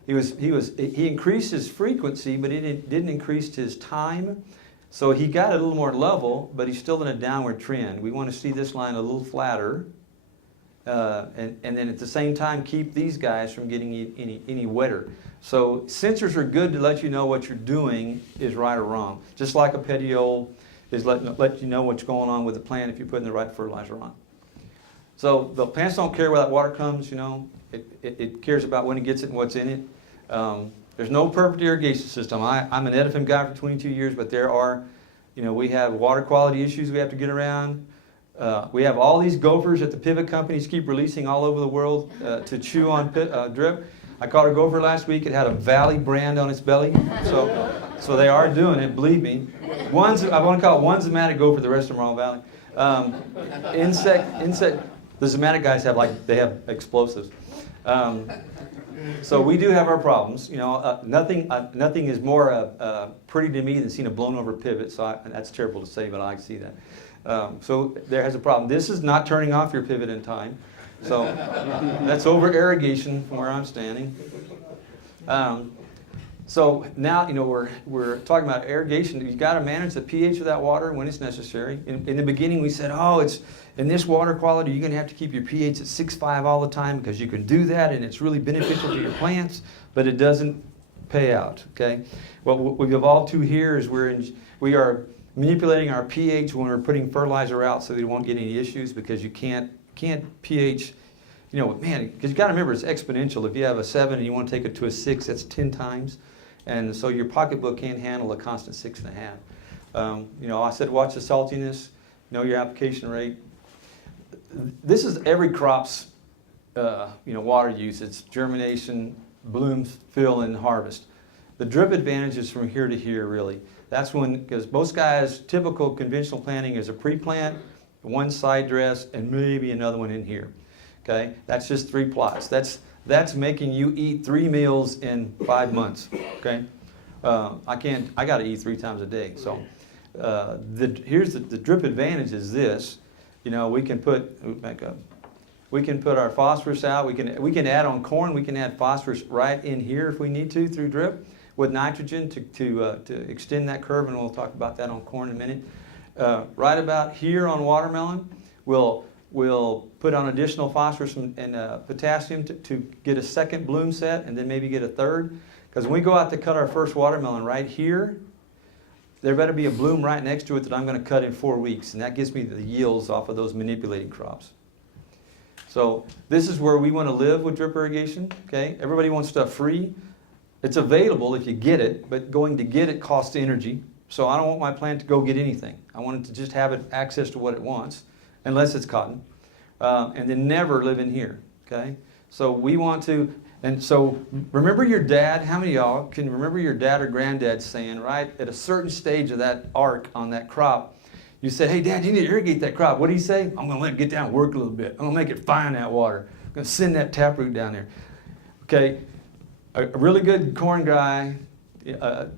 He increased his frequency, but he didn't increase his time. So he got a little more level, but he's still in a downward trend. We want to see this line a little flatter, and then at the same time keep these guys from getting any wetter. So sensors are good to let you know what you're doing is right or wrong. Just like a petiole is let you know what's going on with the plant if you're putting the right fertilizer on. So the plants don't care where that water comes, you know. It cares about when it gets it and what's in it. There's no perfect irrigation system. I'm an Edifin guy for 22 years, but there are, you know, we have water quality issues we have to get around. We have all these gophers that the pivot companies keep releasing all over the world to chew on drip. I caught a gopher last week. It had a Valley brand on its belly. So they are doing it, believe me. I want to call it one Zematic gopher, the rest of them are all Valley. The Zematic guys they have explosives. So we do have our problems. You know, nothing is more pretty to me than seeing a blown over pivot. So that's terrible to say, but I see that. So there has a problem. This is not turning off your pivot in time. So that's over irrigation from where I'm standing. So now, you know, we're talking about irrigation. You've got to manage the pH of that water when it's necessary. In the beginning, we said, oh, it's in this water quality, you're going to have to keep your pH at 6.5 all the time because you can do that and it's really beneficial to your plants, but it doesn't pay out, okay? What we've evolved to here is we are manipulating our pH when we're putting fertilizer out so that you won't get any issues, because you can't pH, you know, man, because you got to remember it's exponential. If you have a 7 and you want to take it to a 6, that's 10 times. And so your pocketbook can't handle a constant 6.5. You know, I said watch the saltiness, know your application rate. This is every crop's you know, water use. It's germination, blooms, fill, and harvest. The drip advantage is from here to here, really. That's when, because most guys, typical conventional planting is a pre-plant, one side dress, and maybe another one in here. Okay, that's just 3 plots. That's making you eat 3 meals in 5 months. Okay, I got to eat 3 times a day. So here's the drip advantage is this. You know, we can put our phosphorus out. We can add on corn. We can add phosphorus right in here if we need to through drip with nitrogen to extend that curve, and we'll talk about that on corn in a minute. Right about here on watermelon, we'll put on additional phosphorus and potassium to get a second bloom set, and then maybe get a third. Because when we go out to cut our first watermelon right here, there better be a bloom right next to it that I'm going to cut in 4 weeks, and that gives me the yields off of those manipulating crops. So this is where we want to live with drip irrigation. Okay, everybody wants stuff free. It's available if you get it, but going to get it costs energy. So I don't want my plant to go get anything. I want it to just have access to what it wants, unless it's cotton, and then never live in here. Okay, so we want to. And so remember your dad, how many of y'all can remember your dad or granddad saying, right, at a certain stage of that arc on that crop, you said, hey, Dad, you need to irrigate that crop. What do you say? I'm going to let it get down and work a little bit. I'm going to make it fine, that water. I'm going to send that taproot down there. Okay, a really good corn guy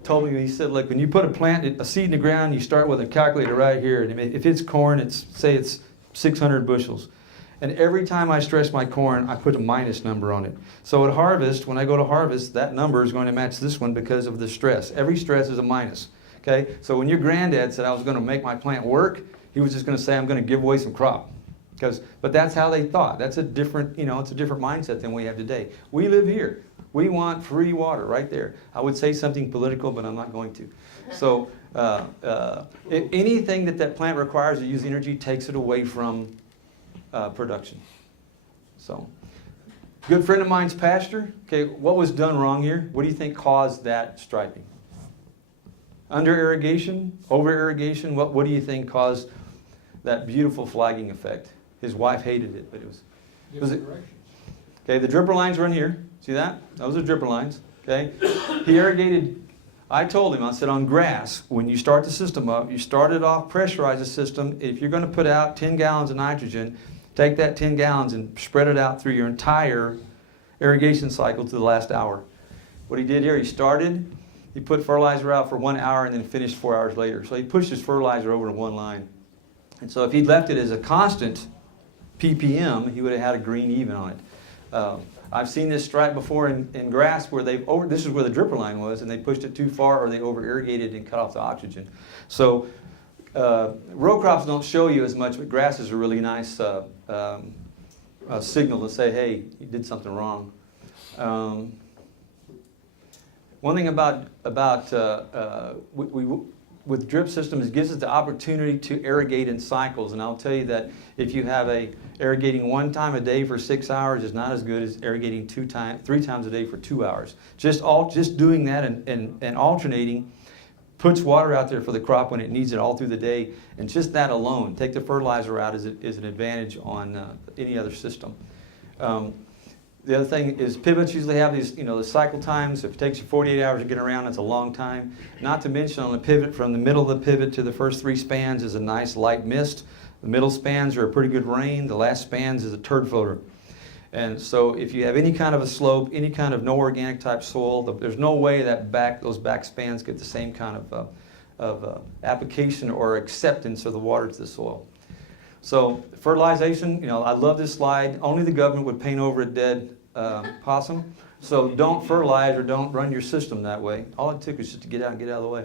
told me, he said, look, when you put a seed in the ground, you start with a calculator right here. And if it's corn, say it's 600 bushels. And every time I stress my corn, I put a minus number on it. So at harvest, when I go to harvest, that number is going to match this one because of the stress. Every stress is a minus. Okay? So when your granddad said I was going to make my plant work, he was just going to say I'm going to give away some crop. But that's how they thought. That's a different, it's a different mindset than we have today. We live here. We want free water right there. I would say something political, but I'm not going to. So anything that plant requires to use energy takes it away from production. So, good friend of mine's pasture. Okay, what was done wrong here? What do you think caused that striping? Under irrigation, over irrigation. What do you think caused that beautiful flagging effect? His wife hated it, but it was. Okay, the dripper lines run here. See that? Those are dripper lines. Okay, he irrigated. I told him, I said, on grass, when you start the system up, you start it off, pressurize the system. If you're going to put out 10 gallons of nitrogen, take that 10 gallons and spread it out through your entire irrigation cycle to the last hour. What he did here, he put fertilizer out for 1 hour and then finished 4 hours later. So he pushed his fertilizer over to one line. And so if he'd left it as a constant ppm, he would have had a green even on it. I've seen this stripe before in grass where this is where the dripper line was, and they pushed it too far or they over irrigated and cut off the oxygen. So row crops don't show you as much, but grass is a really nice signal to say, hey, you did something wrong. One thing with drip systems, it gives us the opportunity to irrigate in cycles. And I'll tell you that if you have irrigating 1 time a day for 6 hours is not as good as irrigating 3 times a day for 2 hours. Just doing that and alternating puts water out there for the crop when it needs it all through the day. And just that alone, take the fertilizer out is an advantage on any other system. The other thing is pivots usually have these, the cycle times. If it takes you 48 hours to get around, it's a long time. Not to mention on the pivot, from the middle of the pivot to the first 3 spans is a nice light mist. The middle spans are a pretty good rain. The last spans is a turd floater. And so if you have any kind of a slope, any kind of no organic type soil, there's no way that those back spans get the same kind of application or acceptance of the water to the soil. So fertilization, I love this slide. Only the government would paint over a dead possum. So don't fertilize or don't run your system that way. All it took was just to get out and get out of the way.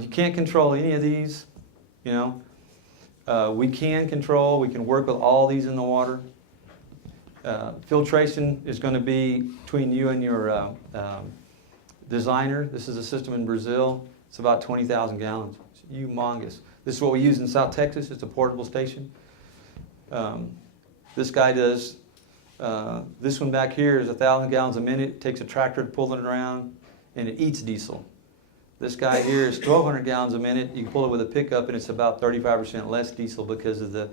You can't control any of these, we can work with all these in the water. Filtration is going to be between you and your designer. This is a system in Brazil. It's about 20,000 gallons. It's humongous. This is what we use in South Texas. It's a portable station. This guy does, this one back here is 1,000 gallons a minute. It takes a tractor to pull it around, and it eats diesel. This guy here is 1,200 gallons a minute. You can pull it with a pickup, and it's about 35% less diesel because of the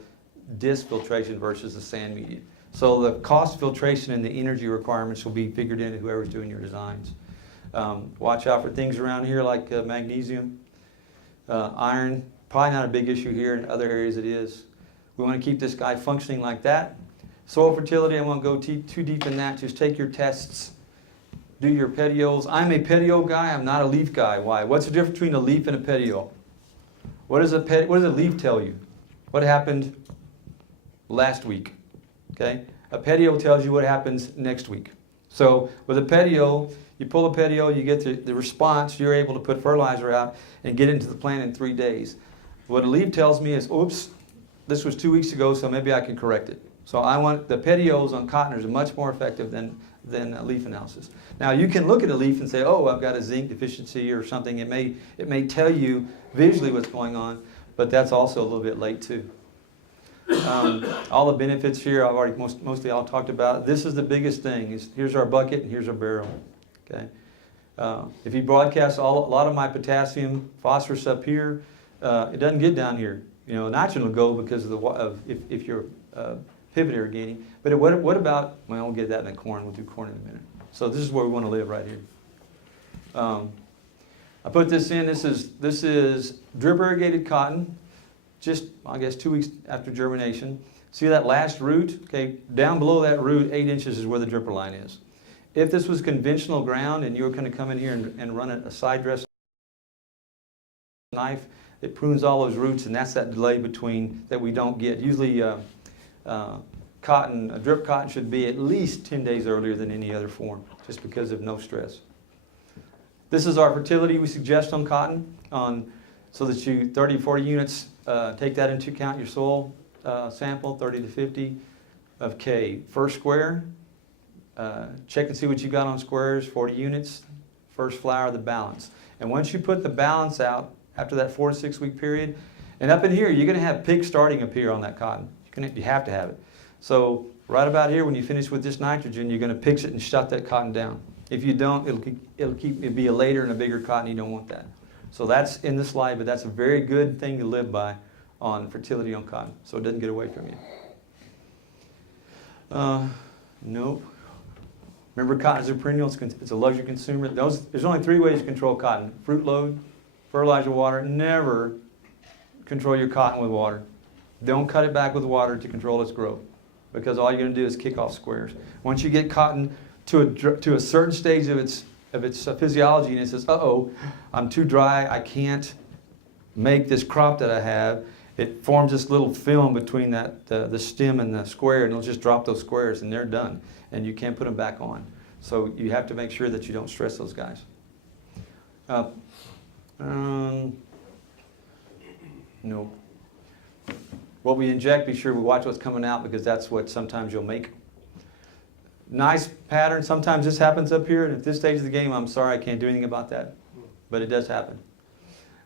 disc filtration versus the sand media. So the cost of filtration and the energy requirements will be figured into whoever's doing your designs. Watch out for things around here like magnesium, iron. Probably not a big issue here. In other areas it is. We want to keep this guy functioning like that. Soil fertility, I won't go too deep in that. Just take your tests, do your petioles. I'm a petiole guy. I'm not a leaf guy. Why? What's the difference between a leaf and a petiole? What does a leaf tell you? What happened last week? Okay? A petiole tells you what happens next week. So with a petiole, you pull a petiole, you get the response, you're able to put fertilizer out and get into the plant in 3 days. What a leaf tells me is, oops, this was 2 weeks ago, so maybe I can correct it. So I want the petioles on cottoners are much more effective than a leaf analysis. Now you can look at a leaf and say, oh, I've got a zinc deficiency or something. It may tell you visually what's going on, but that's also a little bit late too. All the benefits here I've already mostly all talked about. This is the biggest thing. Here's our bucket and here's our barrel. Okay. If you broadcast a lot of my potassium, phosphorus up here, it doesn't get down here. Nitrogen will go because of if you're pivot irrigating. But what about? Well, we'll get that in the corn. We'll do corn in a minute. So this is where we want to live right here. I put this in. This is drip irrigated cotton. Just, I guess, 2 weeks after germination. See that last root? Okay, down below that root, 8 inches is where the dripper line is. If this was conventional ground and you were going to come in here and run a side dress knife, it prunes all those roots, and that's that delay between that we don't get. Usually Drip cotton should be at least 10 days earlier than any other form, just because of no stress. This is our fertility we suggest on cotton, so that you 30 to 40 units, take that into account your soil sample, 30 to 50 of K. First square, check and see what you got on squares, 40 units, first flower, the balance. And once you put the balance out, after that 4 to 6 week period, and up in here, you're going to have pigs starting up here on that cotton. You have to have it. So right about here, when you finish with this nitrogen, you're going to pitch it and shut that cotton down. If you don't, it'll be a later and a bigger cotton. You don't want that. So that's in the slide, but that's a very good thing to live by on fertility on cotton, so it doesn't get away from you. Nope. Remember, cotton is a perennial. It's a luxury consumer. There's only 3 ways to control cotton: fruit load, fertilizer, water. Never control your cotton with water. Don't cut it back with water to control its growth, because all you're going to do is kick off squares. Once you get cotton to a certain stage of its physiology, and it says, uh-oh, I'm too dry, I can't make this crop that I have, it forms this little film between the stem and the square, and it'll just drop those squares, and they're done, and you can't put them back on. So you have to make sure that you don't stress those guys. No. What we inject, be sure we watch what's coming out, because that's what sometimes you'll make. Nice pattern. Sometimes this happens up here, and at this stage of the game, I'm sorry, I can't do anything about that. But it does happen.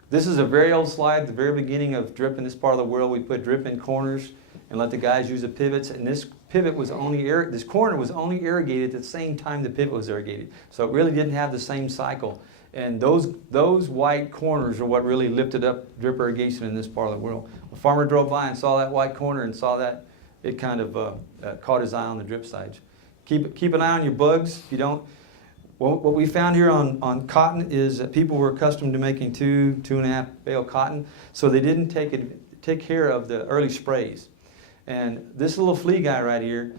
This is a very old slide, the very beginning of drip in this part of the world. We put drip in corners and let the guys use the pivots. And this pivot was this corner was only irrigated at the same time the pivot was irrigated. So it really didn't have the same cycle. And those white corners are what really lifted up drip irrigation in this part of the world. A farmer drove by and saw that white corner and saw that, it kind of caught his eye on the drip side. Keep an eye on your bugs. If you don't, what we found here on cotton is that people were accustomed to making 2.5 bale cotton, so they didn't take care of the early sprays. And this little flea guy right here,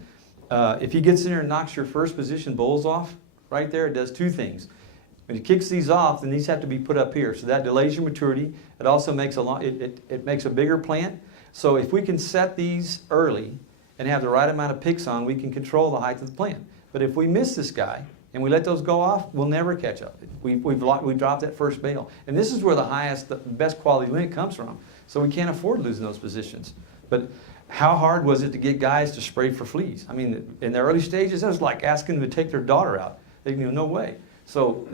if he gets in there and knocks your first position bolls off, right there, it does 2 things. When he kicks these off, then these have to be put up here. So that delays your maturity. It also makes it makes a bigger plant. So if we can set these early and have the right amount of picks on, we can control the height of the plant. But if we miss this guy and we let those go off, we'll never catch up. We dropped that first bale. And this is where the best quality lint comes from. So we can't afford losing those positions. But how hard was it to get guys to spray for fleas? I mean, in the early stages, it was like asking them to take their daughter out. They knew, no way. So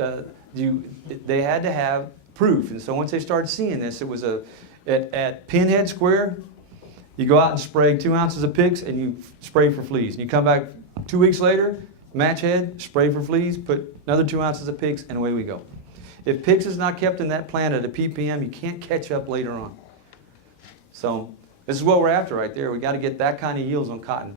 they had to have proof. And so once they started seeing this, it was at Pinhead Square, you go out and spray 2 ounces of picks and you spray for fleas. And you come back 2 weeks later, match head, spray for fleas, put another 2 ounces of picks, and away we go. If picks is not kept in that plant at a ppm, you can't catch up later on. So this is what we're after right there. We got to get that kind of yields on cotton.